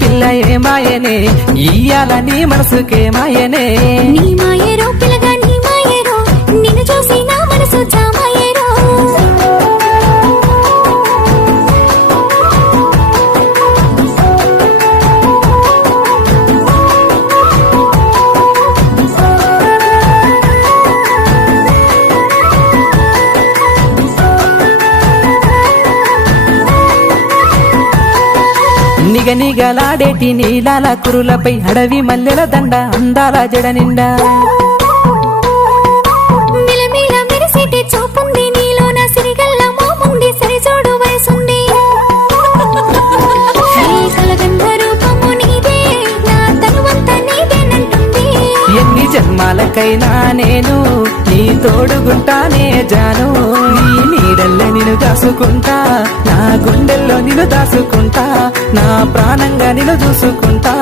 పిల్ల ఏ మాయనే ఇయ్యాల నీ మనసుకే మాయనే నీ మాయరో పిల్లగా నీ మాయరో నిన్ను చూసి నా మనసు చామాయరో నిగనిగలాడేటి నీలాల కురులపై అడవి మల్లెల దండ అందాల జడ నిండా మిలమిల మెరిసేటి చూపుంది నీలో నా సిరిగల్ల మోముంది సరిజోడు వయసుంది నీ కలగంధ రూపము నీదే నా తనువంతా నీదేనంటుంది ఎన్ని జన్మాలకైనా నేను నీ తోడుగుంటానే జాను నీ నీడల్లే నిన్ను దాసుకుంటా నా గుండెల్లో నిన్ను దాసుకుంటా నా ప్రాణంగా నిన్ను చూసుకుంటా